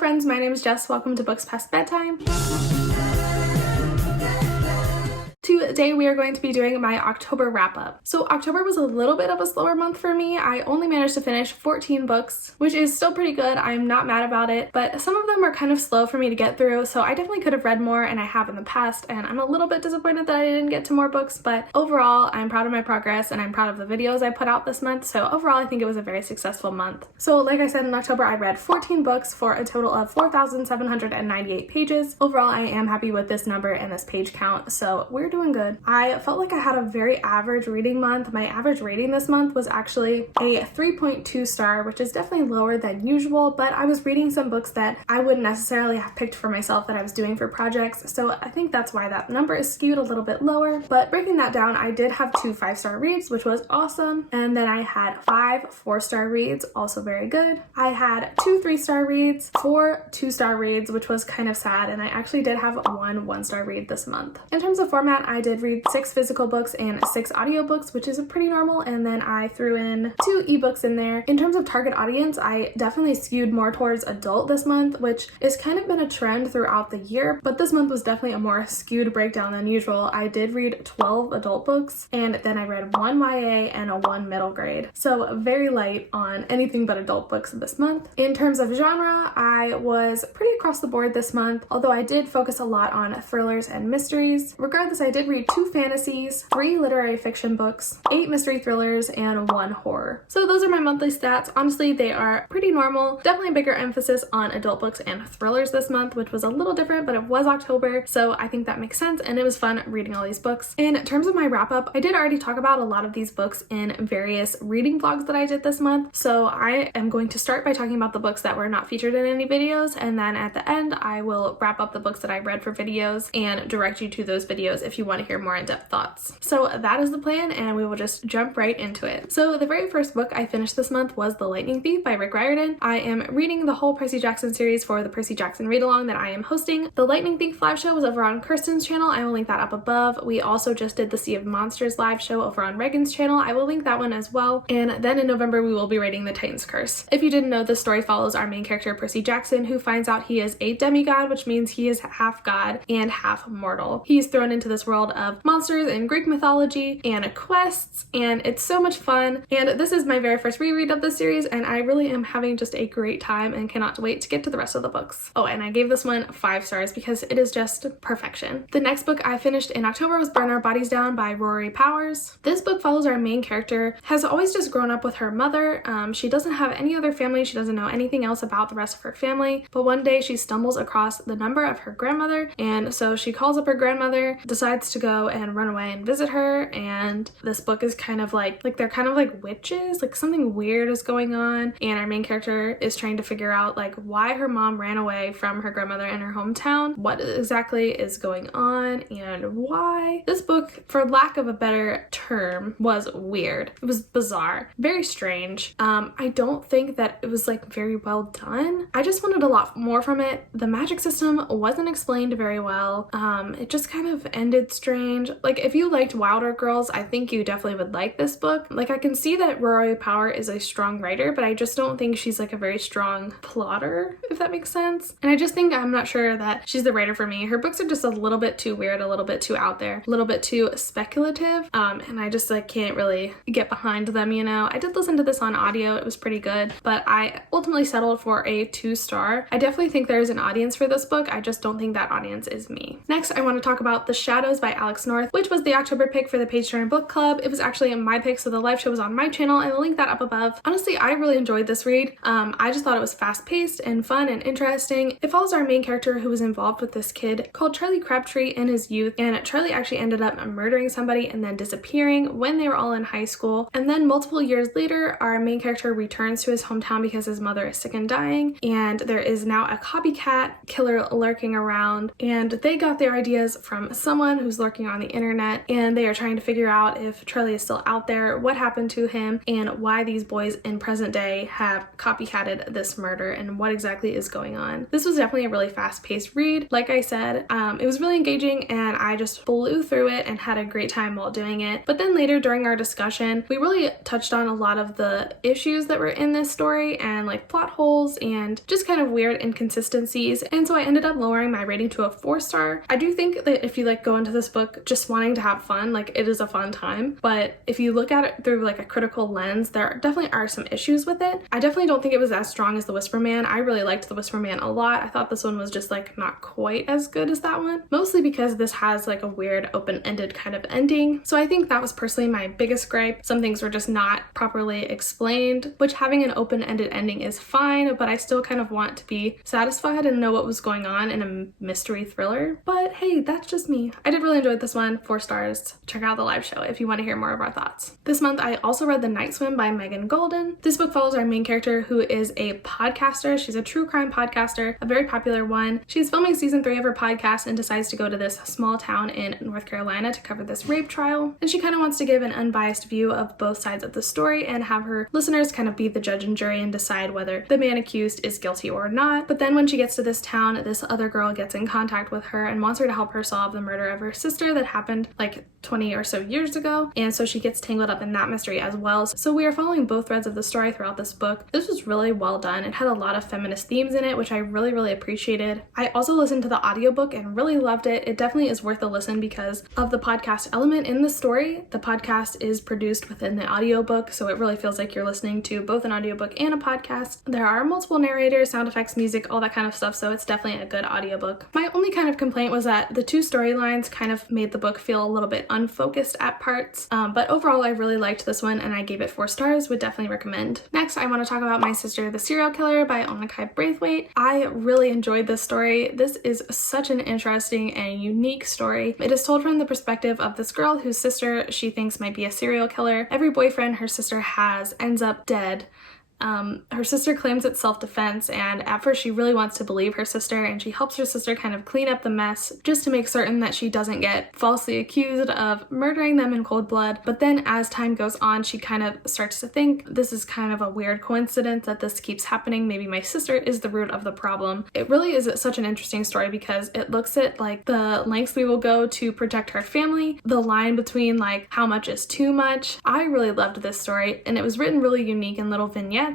friends, my name is Jess. Welcome to Books Past Bedtime. Today we are going to be doing my October wrap-up. So October was a little bit of a slower month for me. I only managed to finish 14 books, which is still pretty good. I'm not mad about it, but some of them are kind of slow for me to get through, so I definitely could have read more, and I have in the past, and I'm a little bit disappointed that I didn't get to more books, but overall I'm proud of my progress and I'm proud of the videos I put out this month, so overall I think it was a very successful month. So like I said, in October I read 14 books for a total of 4,798 pages. Overall I am happy with this number and this page count, so we're doing good. I felt like I had a very average reading month. My average rating this month was actually a 3.2 star, which is definitely lower than usual, but I was reading some books that I wouldn't necessarily have picked for myself that I was doing for projects, so I think that's why that number is skewed a little bit lower. But breaking that down, I did have 2 5-star reads, which was awesome, and then I had 5 4-star reads, also very good. I had 2 3-star reads, 4 2-star reads, which was kind of sad, and I actually did have 1 1-star read this month. In terms of format, I did read 6 physical books and 6 audiobooks, which is pretty normal, and then I threw in 2 ebooks in there. In terms of target audience, I definitely skewed more towards adult this month, which has kind of been a trend throughout the year, but this month was definitely a more skewed breakdown than usual. I did read 12 adult books, and then I read 1 YA and a 1 middle grade, so very light on anything but adult books this month. In terms of genre, I was pretty across the board this month, although I did focus a lot on thrillers and mysteries. Regardless, I did read 2 fantasies, 3 literary fiction books, 8 mystery thrillers, and 1 horror. So those are my monthly stats. Honestly, they are pretty normal. Definitely a bigger emphasis on adult books and thrillers this month, which was a little different, but it was October, so I think that makes sense, and it was fun reading all these books. In terms of my wrap-up, I did already talk about a lot of these books in various reading vlogs that I did this month, so I am going to start by talking about the books that were not featured in any videos, and then at the end I will wrap up the books that I read for videos and direct you to those videos if you want to hear more in-depth thoughts. So that is the plan, and we will just jump right into it. So the very first book I finished this month was The Lightning Thief by Rick Riordan. I am reading the whole Percy Jackson series for the Percy Jackson read-along that I am hosting. The Lightning Thief live show was over on Kirsten's channel. I will link that up above. We also just did the Sea of Monsters live show over on Reagan's channel. I will link that one as well. And then in November we will be reading The Titan's Curse. If you didn't know, this story follows our main character Percy Jackson, who finds out he is a demigod, which means he is half god and half mortal. He's thrown into this world of monsters and Greek mythology and quests, and it's so much fun. And this is my very first reread of the series, and I really am having just a great time and cannot wait to get to the rest of the books. Oh, and I gave this one 5 stars because it is just perfection. The next book I finished in October was Burn Our Bodies Down by Rory Powers. This book follows our main character, has always just grown up with her mother. She doesn't have any other family, she doesn't know anything else about the rest of her family, but one day she stumbles across the number of her grandmother, and so she calls up her grandmother, decides to go and run away and visit her. And this book is kind of like they're kind of like witches, like something weird is going on, and our main character is trying to figure out like why her mom ran away from her grandmother in her hometown, what exactly is going on, and why. This book, for lack of a better term, was weird. It was bizarre, very strange. I don't think that it was like very well done. I just wanted a lot more from it. The magic system wasn't explained very well. It just kind of ended strange. Like, if you liked Wilder Girls, I think you definitely would like this book. Like, I can see that Rory Power is a strong writer, but I just don't think she's like a very strong plotter, if that makes sense. And I just think I'm not sure that she's the writer for me. Her books are just a little bit too weird, a little bit too out there, a little bit too speculative, and I just like can't really get behind them, you know. I did listen to this on audio, it was pretty good, but I ultimately settled for a 2-star. I definitely think there's an audience for this book, I just don't think that audience is me. Next, I want to talk about The Shadows by Alex North, which was the October pick for the Page Turner Book Club. It was actually my pick, so the live show was on my channel. I will link that up above. Honestly, I really enjoyed this read. I just thought it was fast-paced and fun and interesting. It follows our main character who was involved with this kid called Charlie Crabtree in his youth, and Charlie actually ended up murdering somebody and then disappearing when they were all in high school. And then multiple years later, our main character returns to his hometown because his mother is sick and dying, and there is now a copycat killer lurking around, and they got their ideas from someone who's lurking lurking on the internet, and they are trying to figure out if Charlie is still out there, what happened to him, and why these boys in present day have copycatted this murder and what exactly is going on. This was definitely a really fast-paced read. Like I said, it was really engaging and I just blew through it and had a great time while doing it. But then later during our discussion, we really touched on a lot of the issues that were in this story and like plot holes and just kind of weird inconsistencies, and so I ended up lowering my rating to a 4-star. I do think that if you like go into this book just wanting to have fun, like it is a fun time, but if you look at it through like a critical lens, there definitely are some issues with it. I definitely don't think it was as strong as The Whisper Man. I really liked The Whisper Man a lot. I thought this one was just like not quite as good as that one, mostly because this has like a weird open-ended kind of ending. So I think that was personally my biggest gripe. Some things were just not properly explained, which having an open-ended ending is fine, but I still kind of want to be satisfied and know what was going on in a mystery thriller. But hey, that's just me. I did really enjoy this one. 4 stars. Check out the live show if you want to hear more of our thoughts. This month I also read The Night Swim by Megan Golden. This book follows our main character, who is a podcaster. She's a true crime podcaster, a very popular one. She's filming season 3 of her podcast and decides to go to this small town in North Carolina to cover this rape trial. And she kind of wants to give an unbiased view of both sides of the story and have her listeners kind of be the judge and jury and decide whether the man accused is guilty or not. But then when she gets to this town, this other girl gets in contact with her and wants her to help her solve the murder of her sister that happened like 20 or so years ago, and so she gets tangled up in that mystery as well. So we are following both threads of the story throughout this book. This was really well done. It had a lot of feminist themes in it, which I really appreciated. I also listened to the audiobook and really loved it. It definitely is worth a listen because of the podcast element in the story. The podcast is produced within the audiobook, so it really feels like you're listening to both an audiobook and a podcast. There are multiple narrators, sound effects, music, all that kind of stuff, so it's definitely a good audiobook. My only kind of complaint was that the 2 storylines kind of made the book feel a little bit unfocused at parts, but overall I really liked this one and I gave it 4 stars, would definitely recommend. Next, I want to talk about My Sister the Serial Killer by 𝗦𝘂𝗽𝗍 𝗏𝗏. I really enjoyed this story. This is such an interesting and unique story. It is told from the perspective of this girl whose sister she thinks might be a serial killer. Every boyfriend her sister has ends up dead. Her sister claims it's self-defense, and at first she really wants to believe her sister, and she helps her sister kind of clean up the mess just to make certain that she doesn't get falsely accused of murdering them in cold blood. But then as time goes on, she kind of starts to think this is kind of a weird coincidence that this keeps happening. Maybe my sister is the root of the problem. It really is such an interesting story because it looks at like the lengths we will go to protect our family, the line between like how much is too much. I really loved this story, and it was written really unique in little vignettes.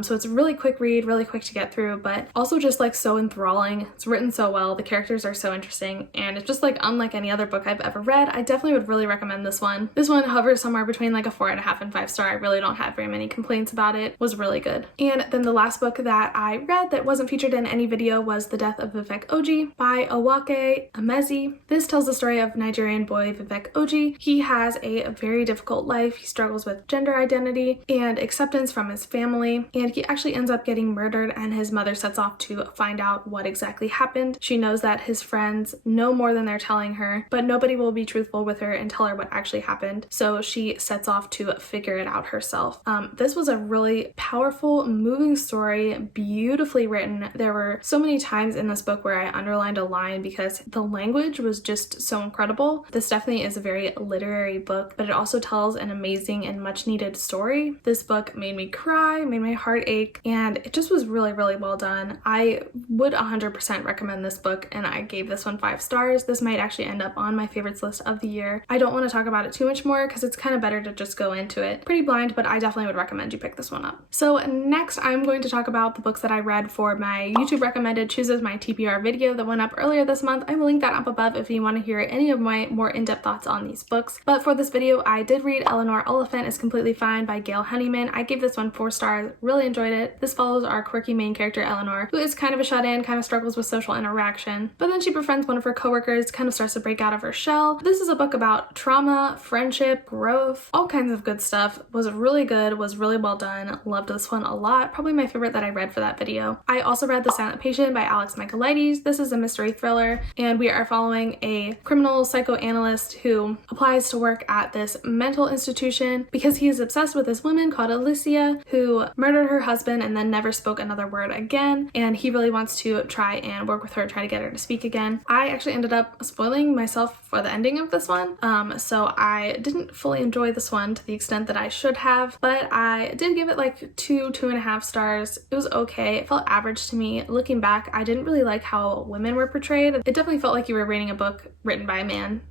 So it's a really quick read, really quick to get through, but also just like so enthralling. It's written so well, the characters are so interesting, and it's just like unlike any other book I've ever read. I definitely would really recommend this one. This one hovers somewhere between like a 4.5 and 5 star. I really don't have very many complaints about it. It was really good. And then the last book that I read that wasn't featured in any video was The Death of Vivek Oji by 𝗏𝗏𝗧 𝗦𝘂𝗍𝗍. This tells the story of Nigerian boy Vivek Oji. He has a very difficult life. He struggles with gender identity and acceptance from his family, and he actually ends up getting murdered, and his mother sets off to find out what exactly happened. She knows that his friends know more than they're telling her, but nobody will be truthful with her and tell her what actually happened, so she sets off to figure it out herself. This was a really powerful, moving story, beautifully written. There were so many times in this book where I underlined a line because the language was just so incredible. This definitely is a very literary book, but it also tells an amazing and much needed story. This book made me cry, made my heart ache, and it just was really well done. I would 100% recommend this book, and I gave this one 5 stars. This might actually end up on my favorites list of the year. I don't want to talk about it too much more because it's kind of better to just go into it pretty blind, but I definitely would recommend you pick this one up. So next I'm going to talk about the books that I read for my YouTube recommended chooses my TBR video that went up earlier this month. I will link that up above if you want to hear any of my more in-depth thoughts on these books. But for this video I did read Eleanor, Oliphant is Completely Fine by Gail Honeyman. I gave this one 4 stars. Really enjoyed it. This follows our quirky main character Eleanor, who is kind of a shut-in, kind of struggles with social interaction, but then she befriends one of her coworkers, kind of starts to break out of her shell. This is a book about trauma, friendship, growth, all kinds of good stuff. Was really good, was really well done. Loved this one a lot. Probably my favorite that I read for that video. I also read The Silent Patient by Alex Michaelides. This is a mystery thriller, and we are following a criminal psychoanalyst who applies to work at this mental institution because he is obsessed with this woman called Alicia, who who murdered her husband and then never spoke another word again, and he really wants to try and work with her, try to get her to speak again. I actually ended up spoiling myself for the ending of this one, so I didn't fully enjoy this one to the extent that I should have, but I did give it like 2.5 stars. It was okay. It felt average to me. Looking back, I didn't really like how women were portrayed. It definitely felt like you were reading a book written by a man.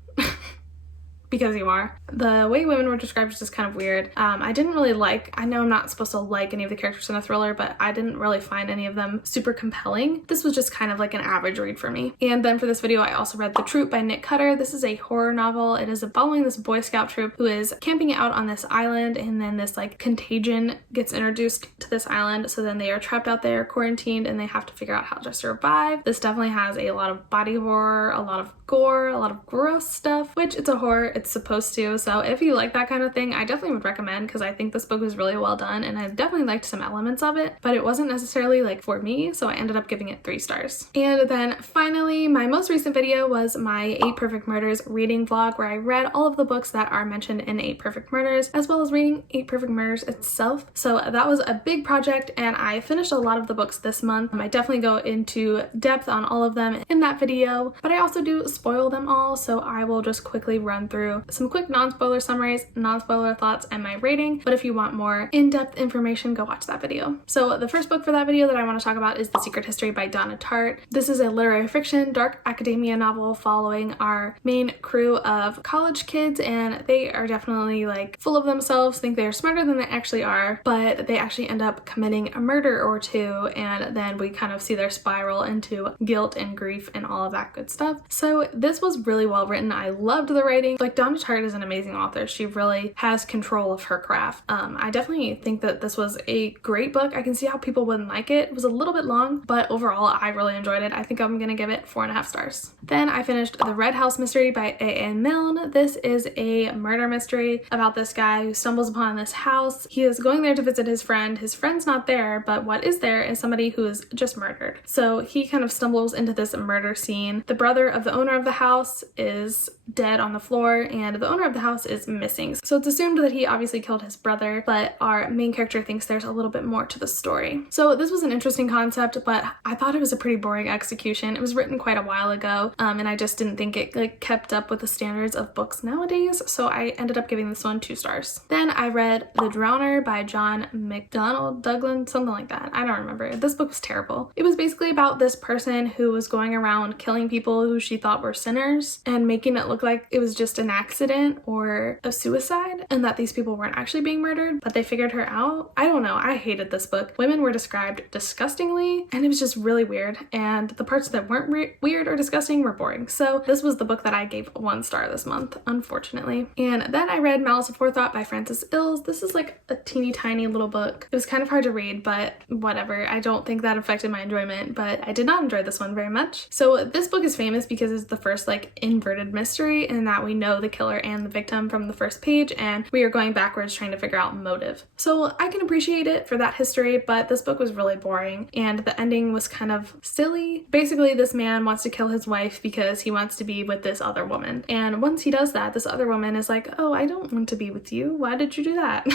Because you are. The way women were described is just kind of weird. I didn't really like, I know I'm not supposed to like any of the characters in a thriller, but I didn't really find any of them super compelling. This was just kind of like an average read for me. And then for this video, I also read The Troop by 𝗦𝘂𝗽𝗃. This is a horror novel. It is following this Boy Scout troop who is camping out on this island, and then this like contagion gets introduced to this island. So then they are trapped out there, quarantined, and they have to figure out how to survive. This definitely has a lot of body horror, a lot of gore, a lot of gross stuff, which it's a horror, it's supposed to. So if you like that kind of thing, I definitely would recommend, because I think this book was really well done and I definitely liked some elements of it, but it wasn't necessarily like for me, so I ended up giving it 3 stars. And then finally, my most recent video was my 8 Perfect Murders reading vlog, where I read all of the books that are mentioned in 8 Perfect Murders, as well as reading 8 Perfect Murders itself. So that was a big project, and I finished a lot of the books this month. I definitely go into depth on all of them in that video, but I also do spoil them all, so I will just quickly run through some quick non-spoiler summaries, non-spoiler thoughts, and my rating. But if you want more in-depth information, go watch that video. So the first book for that video that I want to talk about is The Secret History by Donna Tartt. This is a literary fiction, dark academia novel following our main crew of college kids, and they are definitely like full of themselves, think they're smarter than they actually are, but they actually end up committing a murder or two, and then we kind of see their spiral into guilt and grief and all of that good stuff. So this was really well written. I loved the writing. Like, Donna Tartt is an amazing author. She really has control of her craft. I definitely think that this was a great book. I can see how people wouldn't like it. It was a little bit long, but overall I really enjoyed it. I think I'm gonna give it 4.5 stars. Then I finished The Red House Mystery by A.A. Milne. This is a murder mystery about this guy who stumbles upon this house. He is going there to visit his friend. His friend's not there, but what is there is somebody who is just murdered. So he kind of stumbles into this murder scene. The brother of the owner of the house is dead on the floor, and the owner of the house is missing. So it's assumed that he obviously killed his brother, but our main character thinks there's a little bit more to the story. So this was an interesting concept, but I thought it was a pretty boring execution. It was written quite a while ago, and I just didn't think it like kept up with the standards of books nowadays, so I ended up giving this one 2 stars. Then I read The Drowner by John McDonald Douglas, something like that. I don't remember. This book was terrible. It was basically about this person who was going around killing people who she thought were sinners and making it look like it was just an accident or a suicide, and that these people weren't actually being murdered, but they figured her out. I don't know. I hated this book. Women were described disgustingly, and it was just really weird, and the parts that weren't weird or disgusting were boring. So this was the book that I gave 1 star this month, unfortunately. And then I read Malice Aforethought by Frances Illes. This is like a teeny tiny little book. It was kind of hard to read, but whatever. I don't think that affected my enjoyment, but I did not enjoy this one very much. So this book is famous because it's the first like inverted mystery, in that we know the killer and the victim from the first page, and we are going backwards trying to figure out motive. So I can appreciate it for that history, but this book was really boring, and the ending was kind of silly. Basically, this man wants to kill his wife because he wants to be with this other woman, and once he does that, this other woman is like, oh, I don't want to be with you. Why did you do that?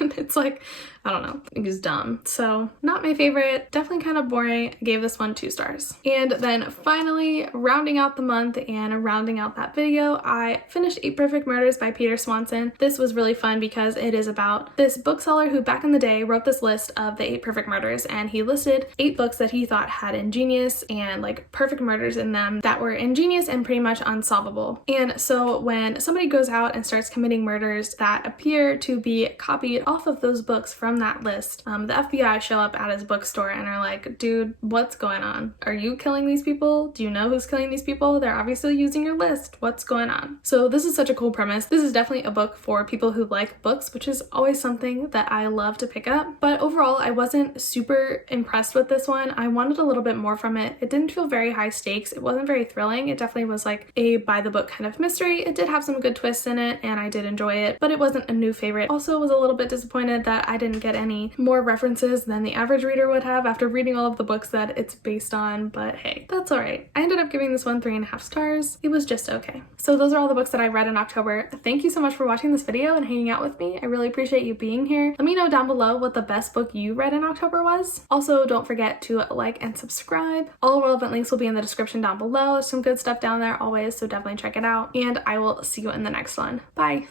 And it's like, I don't know, it was dumb. So not my favorite, definitely kind of boring. I gave this one 2 stars. And then finally, rounding out the month and rounding out that video, I finished 8 Perfect Murders by Peter Swanson. This was really fun because it is about this bookseller who back in the day wrote this list of the 8 Perfect Murders, and he listed 8 books that he thought had ingenious and like perfect murders in them that were ingenious and pretty much unsolvable. And so when somebody goes out and starts committing murders that appear to be copied off of those books from that list, the FBI show up at his bookstore and are like, dude, what's going on? Are you killing these people? Do you know who's killing these people? They're obviously using your list. What's going on? So this is such a cool premise. This is definitely a book for people who like books, which is always something that I love to pick up. But overall, I wasn't super impressed with this one. I wanted a little bit more from it. It didn't feel very high stakes. It wasn't very thrilling. It definitely was like a by the book kind of mystery. It did have some good twists in it, and I did enjoy it, but it wasn't a new favorite. Also was a little bit disappointed that I didn't get any more references than the average reader would have after reading all of the books that it's based on, but hey, that's alright. I ended up giving this one 3.5 stars. It was just okay. So those are all the books that I read in October. Thank you so much for watching this video and hanging out with me. I really appreciate you being here. Let me know down below what the best book you read in October was. Also, don't forget to like and subscribe. All relevant links will be in the description down below. There's some good stuff down there always, so definitely check it out. And I will see you in the next one. Bye!